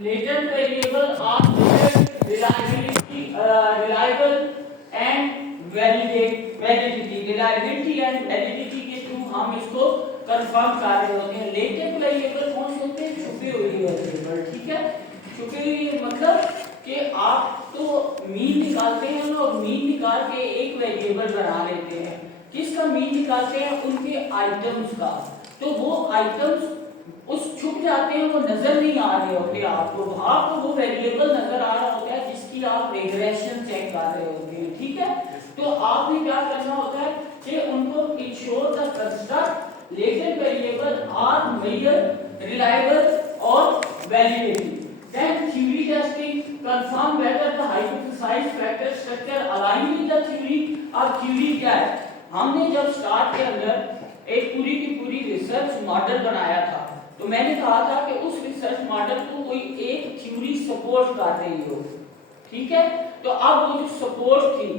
latent variable are measured reliable and validity के through हम इसको कंफर्म कर रहे होते हैं। लेटेंट वेरिएबल कौन से होते हैं? छुपे हुए वेरिएबल। ठीक है, छुपे हुए मतलब कि आप तो मीन निकालते हैं और मीन निकाल के एक वेरिएबल बना लेते हैं। किसका मीन निकालते हैं? उनके आइटम्स का। तो वो आइटम्स उस छुप जाते हैं, वो नजर नहीं आ रहे होते आपको वो वेरिएबल नजर आ रहा होता है जिसकी आप रिग्रेशन चेक कर रहे होते हैं। ठीक है, तो आपने क्या करना होता है कि उनको ensure the construct latent variable are measure reliable और validated. Then theory testing confirm whether the hypothesized factor structure align with the theory। अब theory क्या है? हमने जब स्टार्ट के अंदर एक पूरी की पूरी रिसर्च मॉडल बनाया था, तो मैंने कहा था कि उस रिसर्च मॉडल को कोई एक थ्योरी सपोर्ट कर रही हो। ठीक है, तो अब वो जो सपोर्ट थी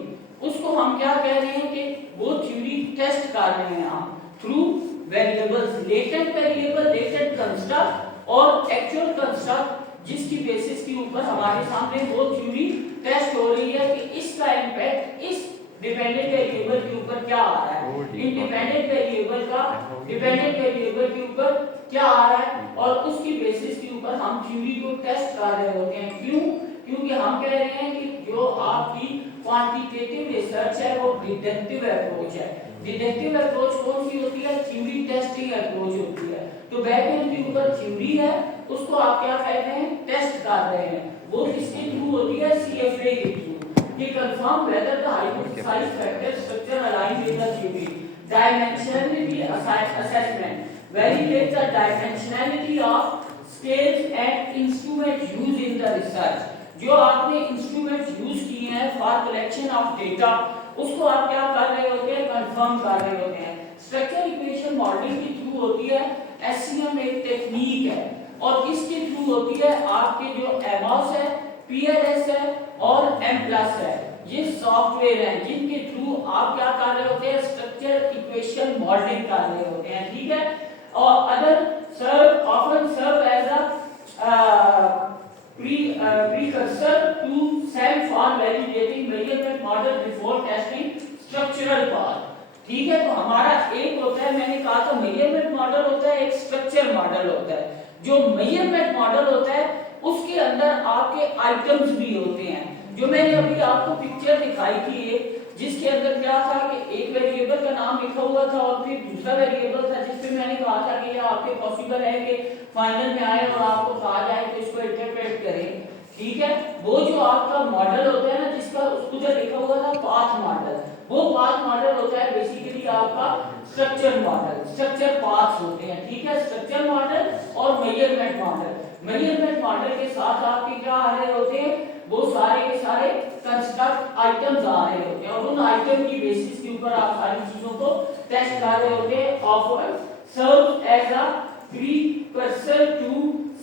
उसको हम क्या कह रहे हैं कि वो थ्योरी टेस्ट कर रहे हैं हम through variables, latent variable, latent construct और एक्चुअल कंस्ट्रक्ट, जिसकी बेसिस के ऊपर हमारे सामने वो थ्योरी टेस्ट हो रही है कि इसका इंपैक्ट इस डिपेंडेंट वेरिएबल के ऊपर क्या आ रहा है, इंडिपेंडेंट वेरिएबल का डिपेंडेंट वेरिएबल के ऊपर क्या आ रहा है, और उसकी बेसिस के ऊपर हम थ्योरी को टेस्ट कर रहे होते हैं। क्यों? क्योंकि हम कह रहे हैं कि जो आपकी क्वांटिटेटिव रिसर्च है वो डिडक्टिव अप्रोच है। डिडक्टिव अप्रोच कौन सी होती है? थ्योरी टेस्टिंग अप्रोच होती है। तो बैकएंड के ऊपर थ्योरी है, उसको आप क्या कहते हैं? टेस्ट कर रहे हैं। वो किसके थ्रू होती है? सीएफए के थ्रू। कि confirm whether the hypothesized factor structure align with the theory. Dimensionality assessment validate the dimensionality of scales and instrument used in the research. जो आपने इंस्ट्रूमेंट यूज किए हैं फॉर कलेक्शन ऑफ डेटा, उसको आप क्या कर रहे होते हैं? कंफर्म कर रहे होते हैं। स्ट्रक्चर इक्वेशन मॉडलिंग के थ्रू होती है। एससीएम एक टेक्निक है और इसके थ्रू होती है आपके जो एमॉस है, पीएलएस है और एमप्लस है। ये सॉफ्टवेयर हैं जिनके थ्रू आप क्या कर रहे होते हैं? स्ट्रक्चर इक्वेशन मॉडलिंग कर रहे होते हैं। ठीक है, और other often serve as a precursor to SEM for validating measurement model before testing structural part। ठीक है, तो हमारा एक होता है, मैंने कहा था मेजरमेंट मॉडल होता है, एक स्ट्रक्चर मॉडल होता है। जो मेजरमेंट मॉडल होता है उसके अंदर आपके आइटम्स भी होते हैं। जो मैंने अभी आपको पिक्चर दिखाई थी एक, जिसके अंदर क्या था कि एक वेरिएबल का नाम लिखा हुआ था और फिर दूसरा वेरिएबल था जिसपे मैंने कहा था कि यह आपके पॉसिबल है कि फाइनल में आए और आपको कहा जाए तो इसको इंटरप्रेट करें। ठीक है, वो जो आपका मॉडल होता है ना, जिसका उसको जो लिखा हुआ था पाथ मॉडल, वो पाथ मॉडल होता है बेसिकली आपका स्ट्रक्चर मॉडल। स्ट्रक्चर पाथ्स होते हैं। ठीक है, स्ट्रक्चर मॉडल और मेजरमेंट मॉडल। मेजरमेंट मॉडल के साथ आपके क्या आ रहे होते हैं? वो सारे के सारे कंस्ट्रक्ट आइटम्स आ रहे होते हैं और उन आइटम की बेसिस के ऊपर आप सारी चीजों को टेस्ट कर रहे होते हैं। Offer serve as a precursor to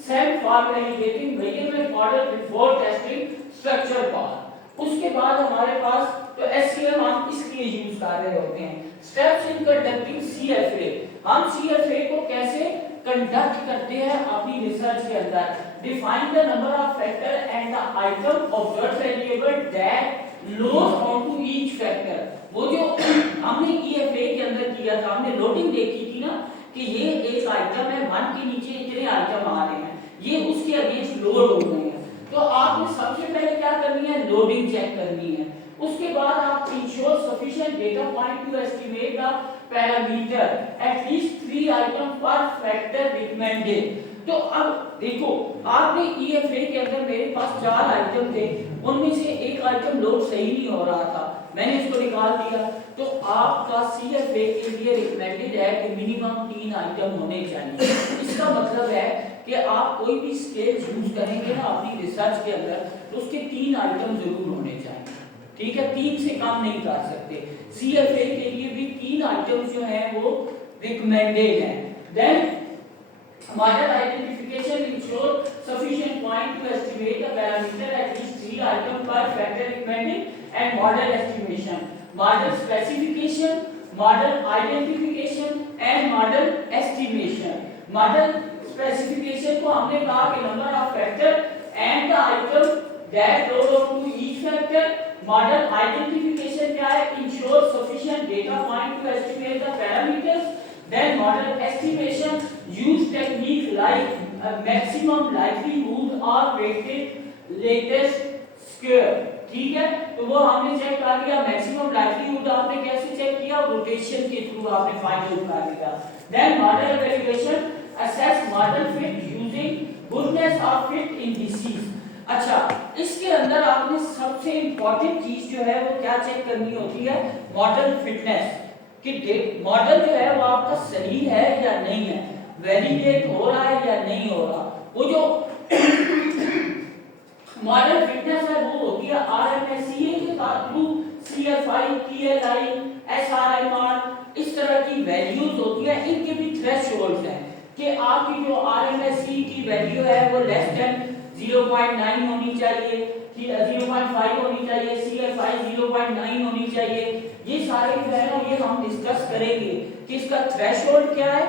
SEM for validating measurement model before testing structure part। उसके बाद हमारे पास तो SCM हम इसलिए यूज कर रहे होते हैं। Steps in conducting CFA। हम CFA को कैसे कंडक्ट करते हैं अपनी रिसर्च के अंदर? Define the number of factor and the item observed variable that load onto each factor. वो जो हमने EFA के अंदर किया था, हमने लोडिंग देखी थी ना कि ये एक आइटम है, 1 के नीचे इतने आइटम आ रहे हैं, ये उसके अगेंस्ट लोड हो गए हैं। तो आपने सबसे पहले क्या करनी है? लोडिंग चेक करनी है। उसके बाद आप ensure sufficient data point two estimate the parameter at least 3 item पर फैक्टर रिकमेंडेड। तो अब देखो, आपने EFA के अंदर मेरे पास 4 आइटम थे, उनमें से एक आइटम लोड सही नहीं हो रहा था, मैंने इसको निकाल दिया। तो आपका CFA के लिए रिकमेंडेड है कि मिनिमम 3 आइटम होने चाहिए। इसका मतलब है कि आप कोई भी स्केल यूज करेंगे ना अपनी रिसर्च के अंदर, तो उसके 3 आइटम जरूर होने चाहिए। ठीक है, 3 से कम नहीं कर सकते। CFA के लिए भी 3 आइटम जो हैं वो रिकमेंडेड हैं। Then model identification ensure sufficient point to estimate the parameter at least 3 item per factor recommended and model estimation। model specification, model identification and model estimation। model specification को हमने कहा कि number of factor that load onto each factor. Model identification क्या है? Ensure sufficient data point to estimate the parameters. Then model estimation use technique like maximum likelihood or weighted latest square. ठीक है, तो वो हमने चेक कर लिया। Maximum likelihood आपने कैसे चेक किया? रोटेशन के थ्रू आपने फाइंड आउट कर लिया। Then model evaluation assess model fit using goodness of fit indices। अच्छा, इसके अंदर आपने सबसे इंपॉर्टेंट चीज जो है वो क्या चेक करनी होती है? मॉडल फिटनेस कि मॉडल जो है वो आपका सही है या नहीं है, वैलिडेट हो रहा है या नहीं हो रहा। वो जो मॉडल फिटनेस है वो होती है आरएमएससीए के थ्रू सीएफआई, पीएलआई, एसआरएमआर, इस तरह की वैल्यूज होती है। इनके भी थ्रेशोल्ड्स हैं कि आपकी जो आरएमएससी की वैल्यू है वो लेस देन 0.9 होनी चाहिए, 0.5 होनी चाहिए, सीएफआई 0.9 होनी चाहिए। ये सारे जो है ना ये हम डिस्कस करेंगे कि इसका थ्रेशोल्ड क्या है,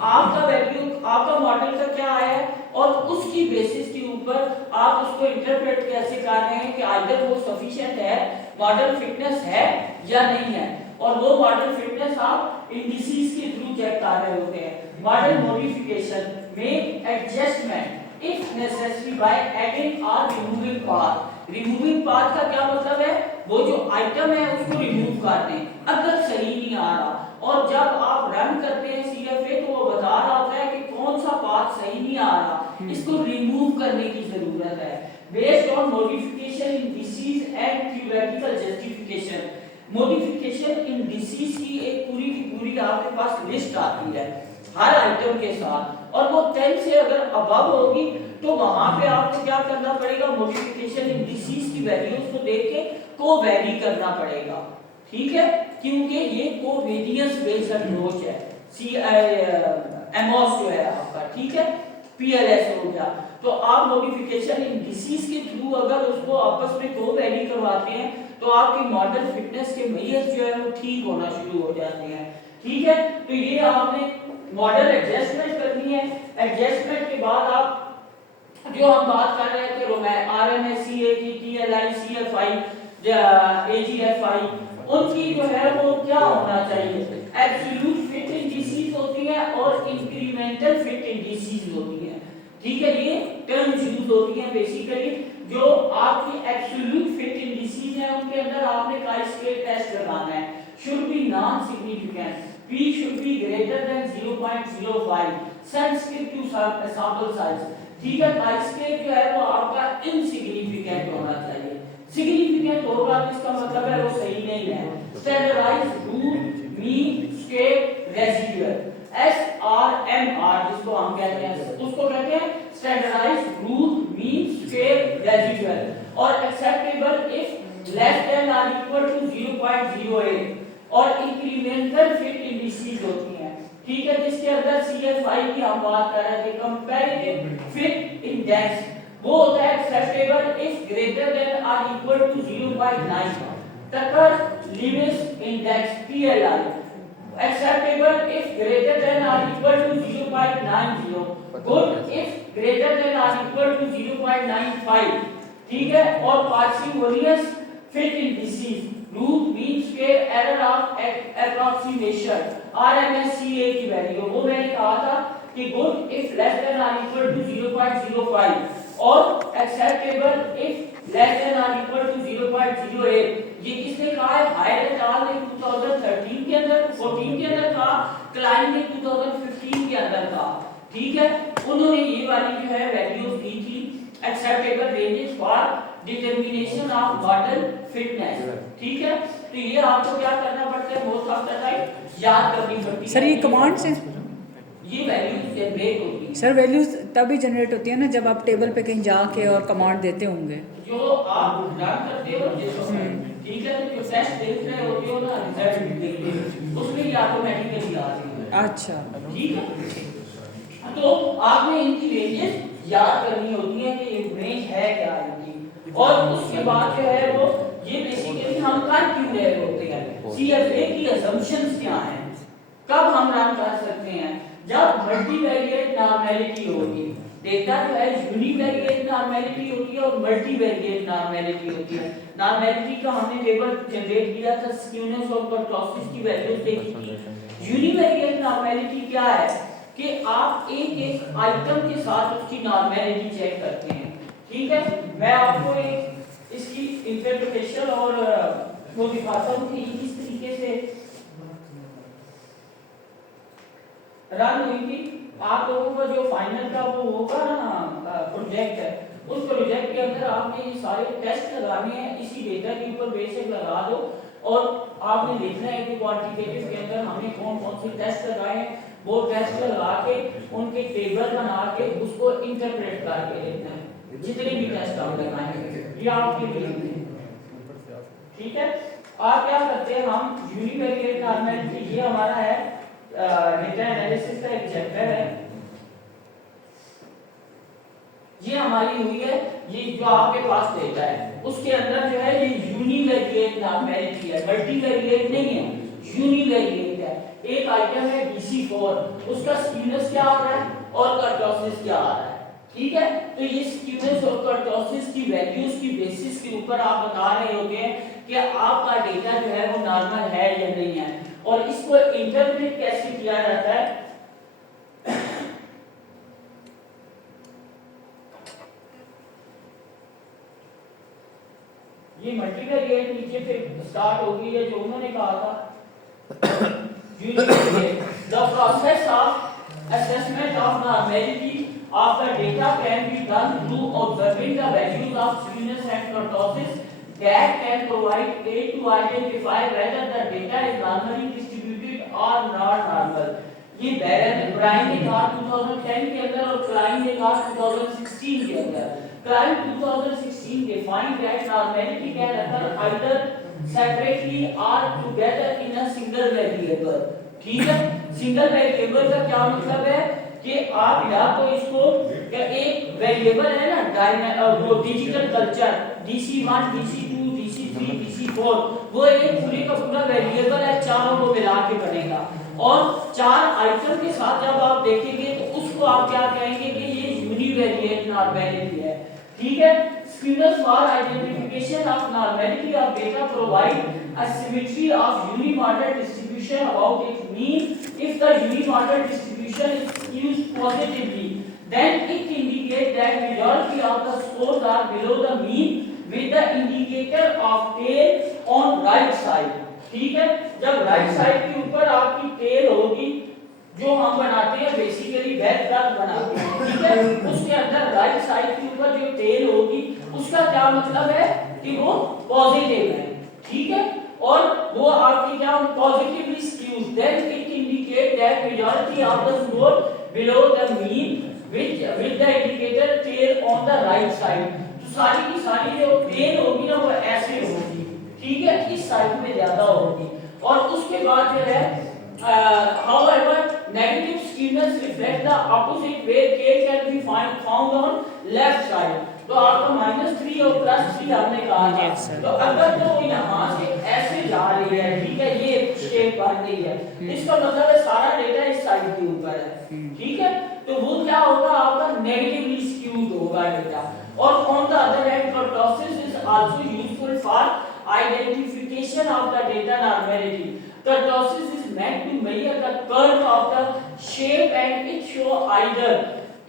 आपका वैल्यू, आपका मॉडल का क्या आया है, और उसकी बेसिस के ऊपर आप उसको इंटरप्रेट कैसे कर रहे हैं कि आइदर वो सफिशिएंट है, मॉडल फिटनेस है या नहीं है। और वो मॉडल फिटनेस आप इंडिसेस के थ्रू चेक कर रहे होते हैं। मॉडल मॉडिफिकेशन में adjustment if necessary by adding और रिमूविंग पाथ। रिमूविंग पाथ का क्या मतलब है? वो जो आइटम है उसको रिमूव कर दें अगर सही नहीं आ रहा। और जब आप रन करते हैं सीएफए तो वो बता रहा होता है कि कौन सा पाथ सही नहीं आ रहा, इसको रिमूव करने की जरूरत है। Based on modification in disease and theoretical justification. Modification in disease की एक पूरी की पूरी आपके पास लिस्ट आती है हर आइटम के साथ, और वो 10 से अगर अबव होगी तो वहां पे आपको क्या करना पड़ेगा? मॉडिफिकेशन इन डिसीज की वैल्यूज को देख के को वेरी करना पड़ेगा। ठीक है, क्योंकि ये कोवेरियंस बेस्ड अप्रोच है। एमओएस जो है आपका, ठीक है, पीएलएस हो गया। तो आप मॉडिफिकेशन इन डिसीज के थ्रू अगर उसको आपस में को वेरी करवाते हैं तो आपकी मॉडल फिटनेस के मेजर्स जो है वो ठीक होना शुरू हो जाते हैं। ठीक है, तो ये आपने मॉडल एडजस्टमेंट करनी है। एडजस्टमेंट के बाद आप जो हम बात कर रहे थे आरएमएससीए की, टीएलआई, सीएफआई, एजीएफआई, उनकी जो है वो क्या होना चाहिए? एब्सोल्यूट फिट इंडिसेस होती है और इंक्रीमेंटल फिट इंडिसेस होती है। ठीक है, ये टर्म्स यूज होती हैं बेसिकली। जो आपकी एब्सोल्यूट फिट इंडिसेस है उनके अंदर आपने काई-स्क्वेयर टेस्ट लगाना है। Should be non significant, p should be greater than 0.05 sensitive to sample size। ठीक है, काई-स्क्वेयर जो है वो आपका इनसिग्निफिकेंट होना चाहिए। सिग्निफिकेंट होगा तो इसका मतलब है वो सही नहीं है। Standardised root mean square residual, SRMR जिसको हम कहते हैं, उसको कहते हैं standardised root mean square residual, और एक्सेप्टेबल इफ लेस देन और इक्वल टू 0.08, और इंक्रीमेंटल फिट इंडिसेस होती हैं। ठीक है, जिसके अंदर सीएफआई की हम बात कर रहे थे, कंपैरेटिव फिट इंडेक्स, वो होता है एक्सेप्टेबल इफ ग्रेटर देन और equal to 0.9, Tucker Lewis index PLI, acceptable if greater than और equal to 0.90, good if greater than और इक्वल टू 0.95। ठीक है, और parsimonious fit indices, root mean square error of approximation, RMSCA की value, वो मैंने कहा था कि गुड इफ लेस देन और इक्वल टू 0.05 और एक्सेप्टेबल इफ लेस देन और इक्वल टू 0.08। ये किसने कहा है? हायर एट आल ने 2013 के अंदर, 14 के अंदर कहा, क्लाइन ने 2015 के अंदर कहा। ठीक है, उन्होंने ये वाली जो है वैल्यूज दी थी, acceptable ranges for determination of model fitness. ठीक है, तो ये आपको क्या करना पड़ता है? मोस्ट ऑफ द टाइम याद करनी पड़ती है। सर ये कमांड से ये वैल्यूज जनरेट होती है। सर वैल्यूज तभी जनरेट होती है ना जब आप टेबल पे कहीं जाके और कमांड देते होंगे। जो आप रन करते हो ठीक है, तो जो टेस्ट देख रहे होते हो ना, रिजल्ट देखते हो, उसमें ही ऑटोमेटिकली आ जाती है। अच्छा, ठीक है, तो आपने इनकी रेंजेस याद करनी होती है कि रेंज है क्या इनकी, और उसके बाद जो है वो ये बेसिकली हम कर क्यों रहे होते हैं, सीएफए की असम्पशंस क्या हैं, कब हम रन कर सकते हैं? जब मल्टीवेरिएट नॉर्मलिटी होगी, डेटा जो है यूनिवेरिएट नॉर्मलिटी नॉर्मेलिटी होती है और मल्टीवेरिएट नॉर्मेलिटी होती है। नॉर्मेलिटी का हमने टेबल जनरेट किया था, स्क्यूनेस और कर्टोसिस की वैल्यूज देखी थी। यूनिवेरिएट नॉर्मेलिटी क्या है कि आप एक एक आइटम के साथ उसकी नॉर्मेलिटी चेक करते हैं। ठीक है, मैं आपको एक इसकी इंटरप्रिटेशन और वो दिखाता हूँ कि किस तरीके से रन हुई थी। आप लोगों का जो फाइनल का वो होगा ना प्रोजेक्ट है, उस प्रोजेक्ट के अंदर आपने ये सारे टेस्ट लगाने हैं, इसी डेटा के ऊपर बेसिक लगा दो और आपने लिखना है कि क्वांटिटेटिव के अंदर हमने कौन कौन से टेस्ट लगाए हैं, वो टेस्ट लगा के उनके टेबल बना के उसको इंटरप्रेट करके लिखना है। जितने भी टेस्ट आप लगाएंगे ये आपके लिए, ठीक है। आप क्या करते हैं, हम यूनिवेरिएट नॉर्मेलिटी, ये हमारा है डेटा एनालिसिस का एक चैप्टर है, ये हमारी हुई है, ये जो आपके पास डेटा है उसके अंदर जो है ये यूनिवेरिएट नॉर्मेलिटी है, मल्टीवेरिएट नहीं है, यूनिवेरिएट है। एक आइटम है DC4, उसका स्क्यूनेस क्या आ रहा है और कर्टोसिस क्या आ रहा है, ठीक है। तो ये स्क्यूनेस और कर्टोसिस की वैल्यूज की बेसिस के ऊपर आप बता रहे होते हैं कि आपका डेटा जो है वो नॉर्मल है या नहीं है, और इसको इंटरप्रेट कैसे किया जाता है। ये मल्टीवेरिएट नीचे से स्टार्ट होगी, है जो उन्होंने कहा था the process of assessment of normality of the data can be done through observing the values of skewness and kurtosis that can provide aid to identify whether the data is normally distributed or not normal। ये Brian ने कहा 2010 के अंदर और Kline ने कहा 2016 के अंदर। Kline 2016 defined that normality can occur either separately or together in a single variable। ठीक है, सिंगल वेरिएबल का क्या मतलब है कि आप या तो इसको एक वेरिएबल है ना वो digital culture DC1 DC2 DC3 DC4, वो एक पूरे का पूरा वेरिएबल है, चारों को मिला के बनेगा, और चार आइटम के साथ जब आप देखेंगे तो उसको आप क्या कहेंगे कि ये यूनिवेरिएट नॉर्मेलिटी है। ठीक है, skewness for identification of normality of data provide a symmetry of unimodal distribution about its mean। If the unimodal distribution is skewed positively, then it indicates that majority of the scores are below the mean with the indicator of tail on right side। ठीक है, जब right side के ऊपर आपकी tell होगी, जो हम बनाते हैं बेसिकली बैक ग्राफ बनाते हैं, ठीक है, उसके अंदर राइट साइड के ऊपर जो टेल होगी उसका क्या मतलब है कि वो पॉजिटिव है, ठीक है, और वो आपकी क्या positively skews, then it indicate that majority of the score below the mean with the indicator tail on the right side. तो सारी की सारी जो टेल होगी ना वो ऐसे होगी, ठीक है, इस साइड में ज्यादा होगी, और उसके बाद जो है however negative skewness reflect the opposite where k can be found on left side। तो आपका -3 और +3 हमने कहा था, तो अगर तो यहाँ से ऐसे जा रही है, ठीक है, ये शेप बन रही है, इसका मतलब है सारा डेटा इस साइड के ऊपर है, ठीक है, तो वो क्या होगा आपका नेगेटिवली स्क्यूड होगा डेटा। और on the other hand kurtosis is also useful for identification of the data normality। Kurtosis is meant to measure the curve of the shape and it show either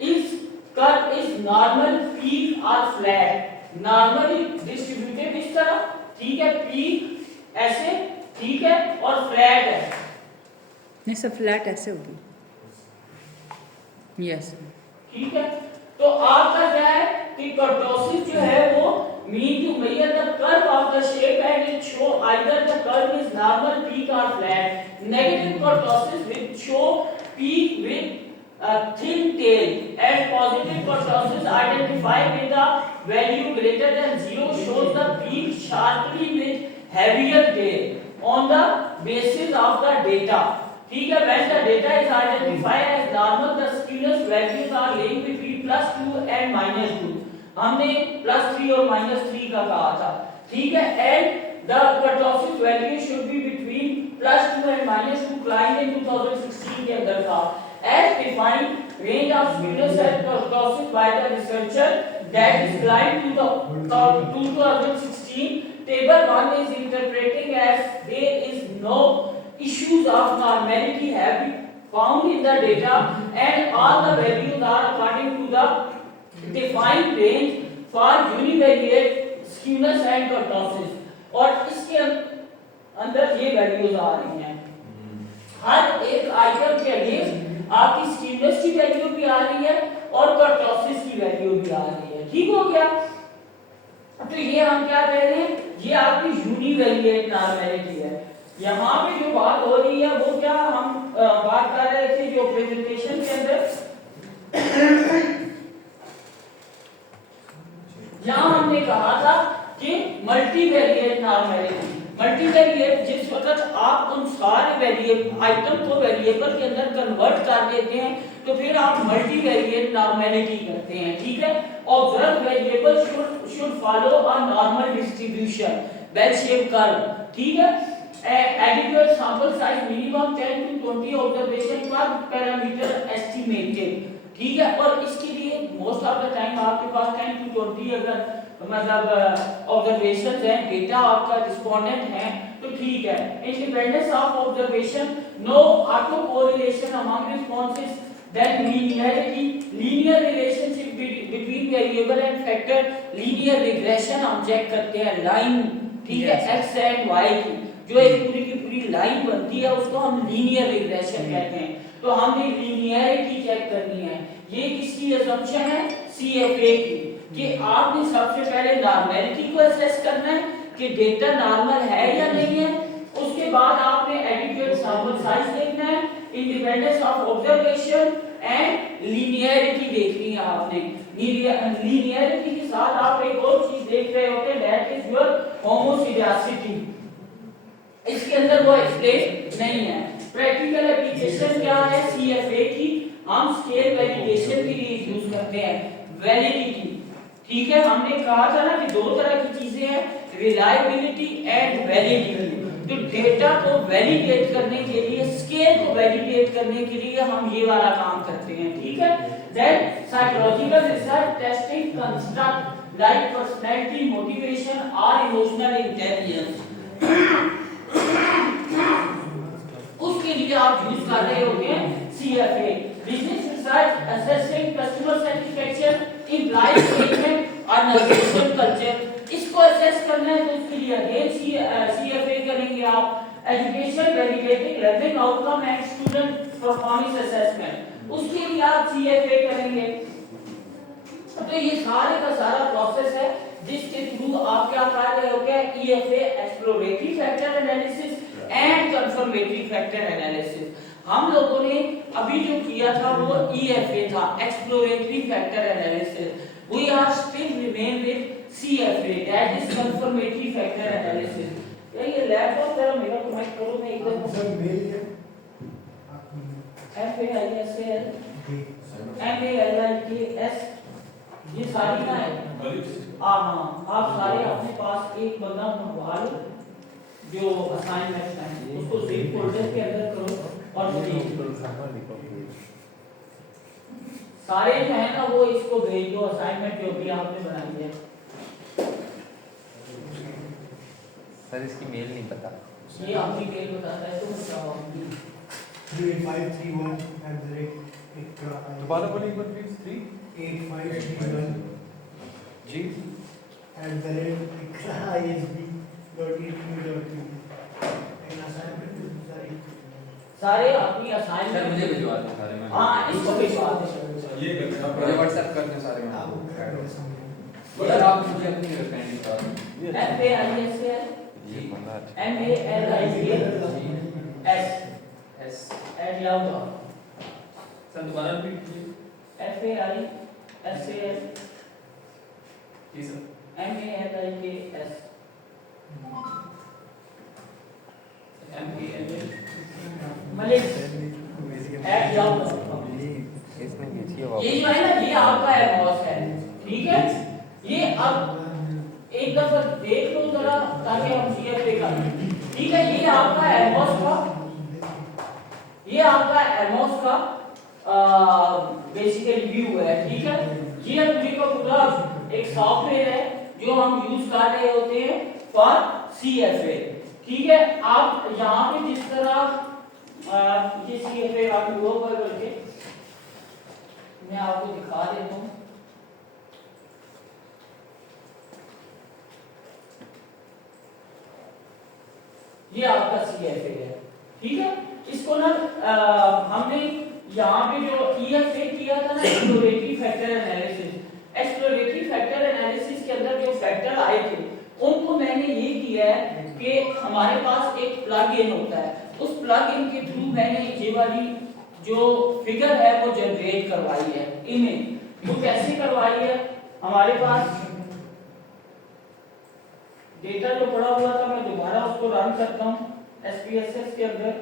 if curve is normal, peak or flat। normally distributed इस तरह, ठीक है, peak ऐसे, ठीक है, और flat है, नहीं सर फ्लैट ऐसे होगी, यस, ठीक है। तो आपका क्या है कि कर्टोसिस जो है वो mean to measure the curve of the shape and it show either the curve is normal, peak or flat। negative kurtosis will show peak with a thin tail and positive kurtosis identified with the value greater than 0 shows the peak sharply with heavier tail on the basis of the data। ठीक है, when the data is identified as normal the skewness values are lying between +2 and -2। हमने +3 और -3 का कहा था, ठीक है, and the kurtosis value should be between +2 and -2 Kline ने 2016 के अंदर था। as defined range of skewness and kurtosis by the researcher that is climbed to the 2016 table 1 is interpreting as there is no issues of normality have been found in the data and all the values are according to the defined range for univariate skewness and kurtosis और इसके अंदर ये values आ रही हैं हर एक item के against आपकी स्कीमनेस की वैल्यू भी आ रही है और कर्टोसिस की वैल्यू भी आ रही है ठीक हो गया तो ये हम क्या कह रहे हैं ये आपकी यूनिवेरिएट नॉर्मलिटी है यहाँ पे जो बात हो रही है वो क्या हम बात कर रहे थे जो प्रेजेंटेशन के अंदर यहाँ हमने कहा था कि मल्टीवेरिएट नॉर्मलिटी मल्टीवेरिएट जिस वक्त आप उन सारे वेरिएबल आइटम को वेरिएबल के अंदर कन्वर्ट कर देते हैं तो फिर आप मल्टीवेरिएट नॉर्मलिटी करते हैं ठीक है observe variable should follow a normal distribution bell shape curve ठीक है adequate sample size minimum 10 to 20 observation per parameter estimated ठीक है और इसके लिए मोस्ट ऑफ द टाइम आपके पास 10 to 20 अगर मतलब ऑब्जर्वेशंस हैं डेटा आपका रिस्पोंडेंट है तो ठीक है independence of observation no auto correlation among responses then linearity linear relationship between variable and factor linear regression हम चेक करते हैं लाइन ठीक है x एंड y की जो एक पूरी की पूरी लाइन बनती है उसको हम लीनियर रिग्रेशन कहते हैं तो हमने लीनियरिटी चेक करनी है ये किसकी असम्पशन है CFA की कि आपने सबसे पहले नॉर्मलिटी को असेस करना है कि डेटा नॉर्मल है या नहीं है उसके बाद आपने एडिक्वेट सैंपल साइज देखना है independence of observation and linearity देखनी है आपने लीनियरिटी के साथ आप एक और चीज देख रहे होते हैं दैट इज योर होमोजिनिटी इसके अंदर वो एक्सप्लेन नहीं है प्रैक्टिकल एप्लीकेशन क्या है CFA की हम स्केल वैलिडेशन के लिए यूज करते हैं वैलिडिटी ठीक है हमने कहा था ना कि दो तरह की चीजें हैं रिलायबिलिटी एंड वैलिडिटी तो डेटा को वैलिडेट करने के लिए स्केल को वैलिडेट करने के लिए हम ये वाला काम करते हैं ठीक है then psychological research testing construct like personality motivation और इमोशनल इंटेलिजेंस उसके लिए आप यूज कर रहे होते हैं CFA business research assessing customer satisfaction employ engagement organisation culture इसको असेस करना है तो उसके लिए अगेन CFA करेंगे आप education validating learning outcome and student performance assessment उसके लिए आप CFA करेंगे तो ये सारे का सारा प्रोसेस है जिसके थ्रू आप क्या कर रहे हो क्या EFA exploratory factor analysis and confirmatory factor analysis हम लोगों ने अभी जो किया था वो EFA था exploratory factor analysis we are still remain with CFA that is confirmatory factor analysis ये लैपटॉप जरा मेरा कनेक्ट करो मैं एकदम सब मेल है FAISAL ये सारी ना है हाँ आप सारे अपने पास एक बंदा मंगवा लो जो असाइनमेंट है उसको ज़िप फोल्डर के अंदर करो और सारे जो है ना वो इसको भेज दो असाइनमेंट जो भी आपने बनाई है सर इसकी मेल नहीं पता ये आपकी मेल बताता है तो बताओ 3531 दोबारा बोलिए एक बार प्लीज 38531 जी सारे अपनी असाइनमेंट सर मुझे भिजवा दो सारे में हां इसको भिजवा दो ये करना मुझे व्हाट्सएप कर दो सारे में सर आप मुझे अपनी कैंडी का FAISAL G MALIKS at Yahoo sir दोबारा रिपीट कीजिए FAISAL G sir MALIKS Malik at Yahoo इसमें ये जो है ना ये आपका एमओएस है ठीक है ये अब एक दफा देख लो जरा ताकि हम CFA कर ठीक है ये आपका एमओएस का बेसिकली व्यू है ठीक है ये पूरी का पूरा सॉफ्टवेयर है जो हम यूज कर रहे होते हैं फॉर CFA। ठीक है, आप यहाँ पे जिस तरह ये CFA आप वो करके मैं आपको दिखा देता हूँ। ये आपका CFA है, ठीक है। इसको ना हमने यहाँ पे जो EFA किया था ना, exploratory factor analysis, exploratory factor analysis के अंदर जो फैक्टर आए थे उनको मैंने ये किया है कि हमारे पास एक प्लग इन होता है, उस प्लग इन के थ्रू मैंने ये वाली जो फिगर है वो जनरेट करवाई है, इमेज। वो कैसे करवाई है, हमारे पास डेटा जो पड़ा हुआ था, मैं दोबारा उसको रन करता हूँ SPSS के अंदर।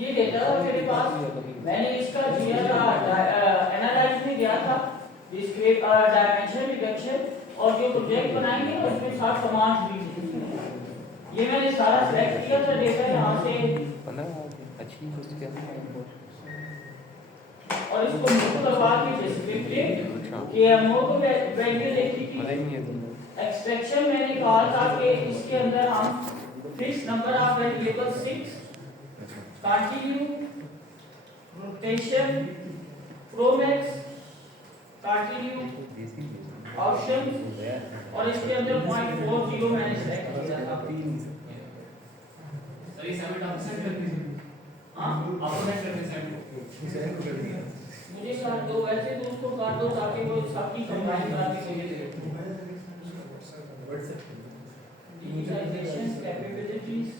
ये डेटा था मेरे पास, मैंने इसका एनालाइज में गया था, डिस्क्रीट डायमेंशन रिडक्शन और जो प्रोजेक्ट बनाएंगे उसमें 60 कमांड्स भी थी। ये मैंने सारा सेलेक्ट किया था डेटा यहाँ से और इसको मुझे लगा के डिस्क्रिप्टिव KMO को वैल्यू देखी थी। एक्सट्रैक्शन मैंने कहा था कि इसके अंदर हम fix number of variable 6 continue rotation Pro Max continue option और इसके अंदर 0.40 मैंने सेलेक्ट किया था। सही सबमिट आप सेंड कर दीजिए। हां अपडेट करके सेंड कर दिया। मुझे सर दो वैसे तो उसको कर दो ताकि वो सबकी कंबाइन करा के व्हाट्सएप digitalization capabilities